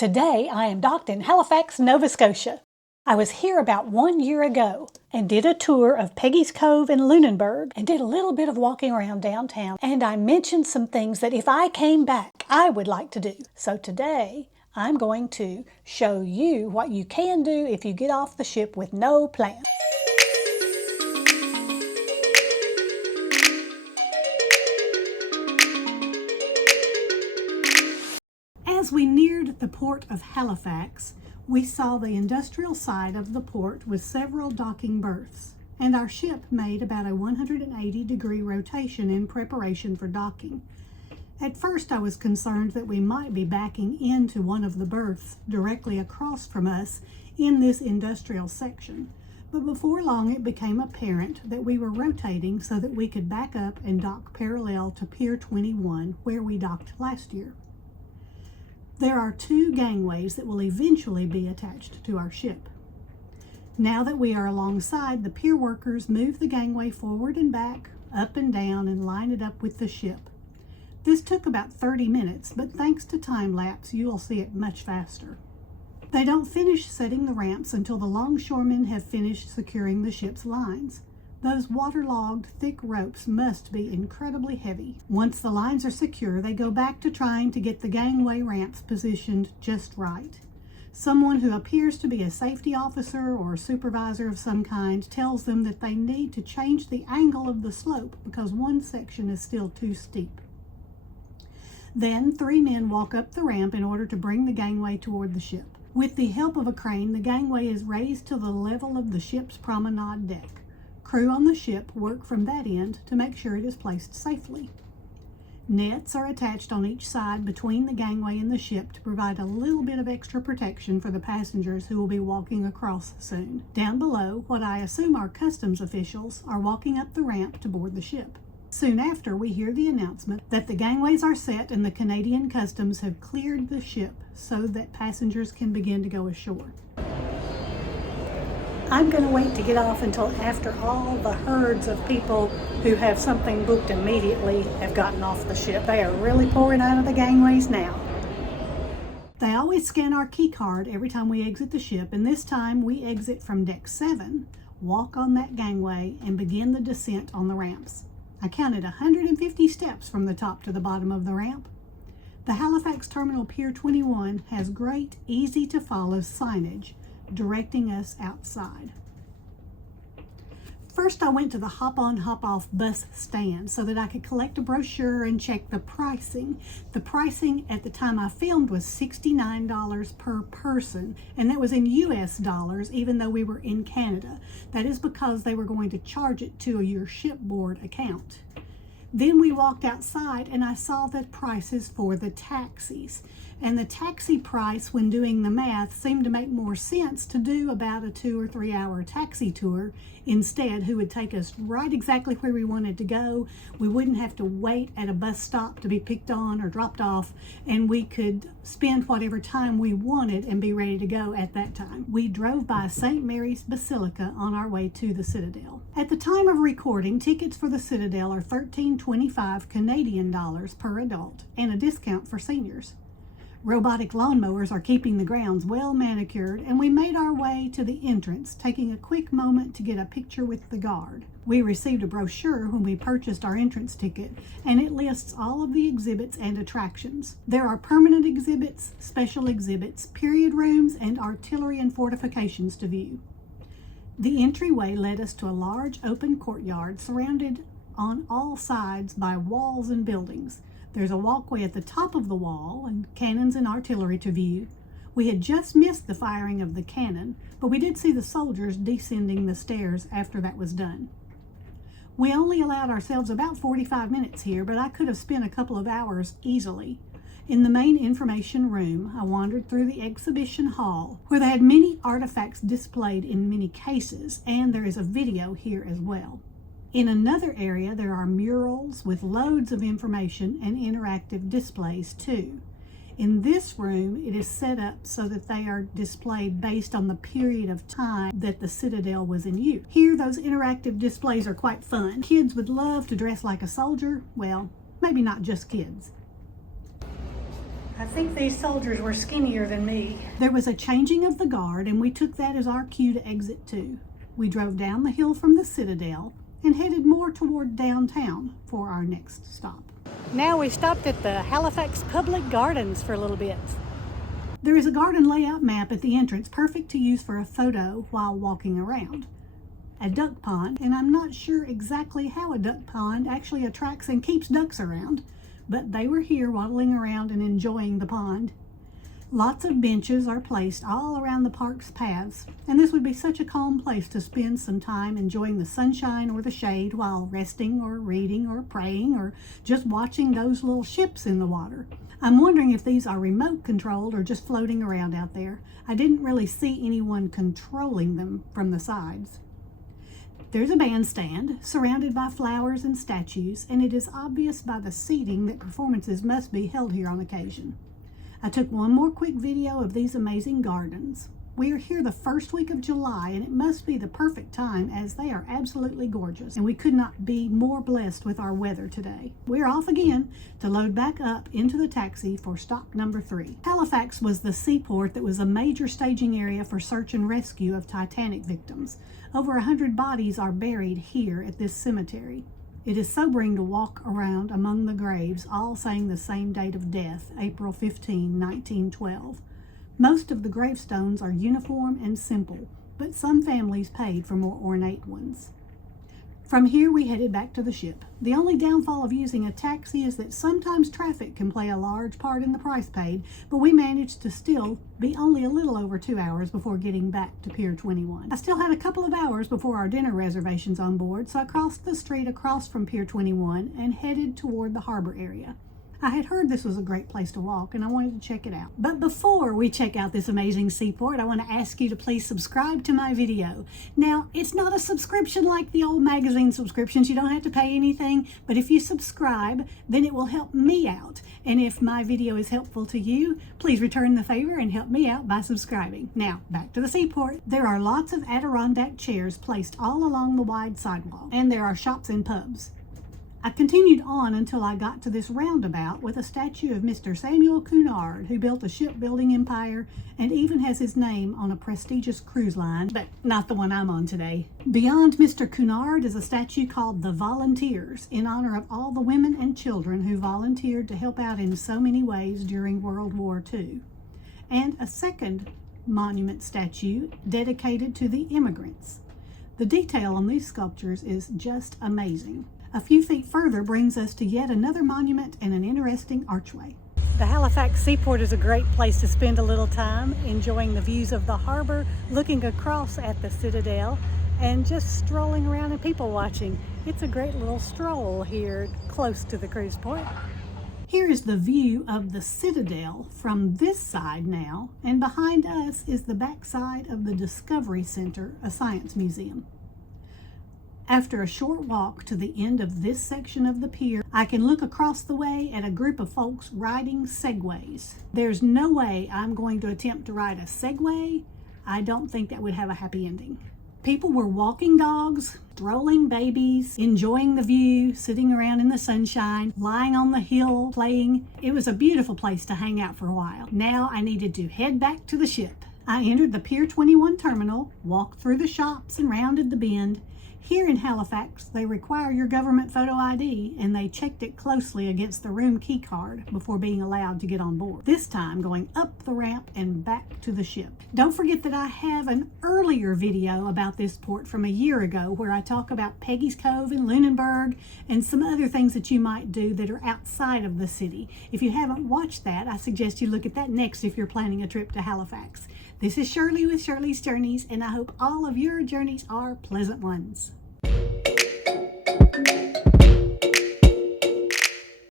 Today I am docked in Halifax, Nova Scotia. I was here about 1 year ago and did a tour of Peggy's Cove in Lunenburg and did a little bit of walking around downtown, and I mentioned some things that if I came back I would like to do. So today I'm going to show you what you can do if you get off the ship with no plan. As we neared the port of Halifax, we saw the industrial side of the port with several docking berths, and our ship made about a 180-degree rotation in preparation for docking. At first I was concerned that we might be backing into one of the berths directly across from us in this industrial section, but before long it became apparent that we were rotating so that we could back up and dock parallel to Pier 21 where we docked last year. There are 2 gangways that will eventually be attached to our ship. Now that we are alongside, the pier workers move the gangway forward and back, up and down, and line it up with the ship. This took about 30 minutes, but thanks to time-lapse, you will see it much faster. They don't finish setting the ramps until the longshoremen have finished securing the ship's lines. Those waterlogged, thick ropes must be incredibly heavy. Once the lines are secure, they go back to trying to get the gangway ramps positioned just right. Someone who appears to be a safety officer or supervisor of some kind tells them that they need to change the angle of the slope because one section is still too steep. Then 3 men walk up the ramp in order to bring the gangway toward the ship. With the help of a crane, the gangway is raised to the level of the ship's promenade deck. Crew on the ship work from that end to make sure it is placed safely. Nets are attached on each side between the gangway and the ship to provide a little bit of extra protection for the passengers who will be walking across soon. Down below, what I assume are customs officials are walking up the ramp to board the ship. Soon after, we hear the announcement that the gangways are set and the Canadian Customs have cleared the ship so that passengers can begin to go ashore. I'm going to wait to get off until after all the herds of people who have something booked immediately have gotten off the ship. They are really pouring out of the gangways now. They always scan our key card every time we exit the ship, and this time we exit from deck 7, walk on that gangway, and begin the descent on the ramps. I counted 150 steps from the top to the bottom of the ramp. The Halifax Terminal Pier 21 has great, easy-to-follow signage directing us outside. First I went to the hop-on hop-off bus stand so that I could collect a brochure and check the pricing. The pricing at the time I filmed was $69 per person, and that was in US dollars even though we were in Canada. That is because they were going to charge it to your shipboard account. Then we walked outside and I saw the prices for the taxis. And the taxi price, when doing the math, seemed to make more sense to do about a 2 or 3 hour taxi tour instead, who would take us right exactly where we wanted to go. We wouldn't have to wait at a bus stop to be picked on or dropped off, and we could spend whatever time we wanted and be ready to go at that time. We drove by St. Mary's Basilica on our way to the Citadel. At the time of recording, tickets for the Citadel are $13.25 Canadian dollars per adult and a discount for seniors. Robotic lawnmowers are keeping the grounds well manicured, and we made our way to the entrance, taking a quick moment to get a picture with the guard. We received a brochure when we purchased our entrance ticket, and it lists all of the exhibits and attractions. There are permanent exhibits, special exhibits, period rooms, and artillery and fortifications to view. The entryway led us to a large open courtyard surrounded on all sides by walls and buildings. There's a walkway at the top of the wall and cannons and artillery to view. We had just missed the firing of the cannon, but we did see the soldiers descending the stairs after that was done. We only allowed ourselves about 45 minutes here, but I could have spent a couple of hours easily. In the main information room, I wandered through the exhibition hall, where they had many artifacts displayed in many cases, and there is a video here as well. In another area, there are murals with loads of information and interactive displays too. In this room, it is set up so that they are displayed based on the period of time that the Citadel was in use. Here, those interactive displays are quite fun. Kids would love to dress like a soldier. Well, maybe not just kids. I think these soldiers were skinnier than me. There was a changing of the guard, and we took that as our cue to exit too. We drove down the hill from the Citadel and headed more toward downtown for our next stop. Now we stopped at the Halifax Public Gardens for a little bit. There is a garden layout map at the entrance, perfect to use for a photo while walking around. A duck pond, and I'm not sure exactly how a duck pond actually attracts and keeps ducks around, but they were here waddling around and enjoying the pond. Lots of benches are placed all around the park's paths, and this would be such a calm place to spend some time enjoying the sunshine or the shade while resting or reading or praying or just watching those little ships in the water. I'm wondering if these are remote controlled or just floating around out there. I didn't really see anyone controlling them from the sides. There's a bandstand surrounded by flowers and statues, and it is obvious by the seating that performances must be held here on occasion. I took one more quick video of these amazing gardens. We are here the first week of July, and it must be the perfect time as they are absolutely gorgeous, and we could not be more blessed with our weather today. We're off again to load back up into the taxi for stop number 3. Halifax was the seaport that was a major staging area for search and rescue of Titanic victims. Over 100 bodies are buried here at this cemetery. It is sobering to walk around among the graves, all saying the same date of death, April 15, 1912. Most of the gravestones are uniform and simple, but some families paid for more ornate ones. From here we headed back to the ship. The only downfall of using a taxi is that sometimes traffic can play a large part in the price paid, but we managed to still be only a little over 2 hours before getting back to Pier 21. I still had a couple of hours before our dinner reservations on board, so I crossed the street across from Pier 21 and headed toward the harbor area. I had heard this was a great place to walk, and I wanted to check it out. But before we check out this amazing seaport, I want to ask you to please subscribe to my video. Now, it's not a subscription like the old magazine subscriptions. You don't have to pay anything, but if you subscribe, then it will help me out. And if my video is helpful to you, please return the favor and help me out by subscribing. Now, back to the seaport. There are lots of Adirondack chairs placed all along the wide sidewalk, and there are shops and pubs. I continued on until I got to this roundabout with a statue of Mr. Samuel Cunard, who built a shipbuilding empire and even has his name on a prestigious cruise line, but not the one I'm on today. Beyond Mr. Cunard is a statue called the Volunteers, in honor of all the women and children who volunteered to help out in so many ways during World War II. And a second monument statue dedicated to the immigrants. The detail on these sculptures is just amazing. A few feet further brings us to yet another monument and an interesting archway. The Halifax Seaport is a great place to spend a little time, enjoying the views of the harbor, looking across at the Citadel, and just strolling around and people watching. It's a great little stroll here close to the cruise port. Here is the view of the Citadel from this side now, and behind us is the back side of the Discovery Center, a science museum. After a short walk to the end of this section of the pier, I can look across the way at a group of folks riding segways. There's no way I'm going to attempt to ride a Segway. I don't think that would have a happy ending. People were walking dogs, strolling babies, enjoying the view, sitting around in the sunshine, lying on the hill, playing. It was a beautiful place to hang out for a while. Now I needed to head back to the ship. I entered the Pier 21 terminal, walked through the shops and rounded the bend. Here in Halifax, they require your government photo ID, and they checked it closely against the room key card before being allowed to get on board. This time going up the ramp and back to the ship. Don't forget that I have an earlier video about this port from a year ago where I talk about Peggy's Cove and Lunenburg and some other things that you might do that are outside of the city. If you haven't watched that, I suggest you look at that next if you're planning a trip to Halifax. This is Shirley with Shirley's Journeys, and I hope all of your journeys are pleasant ones.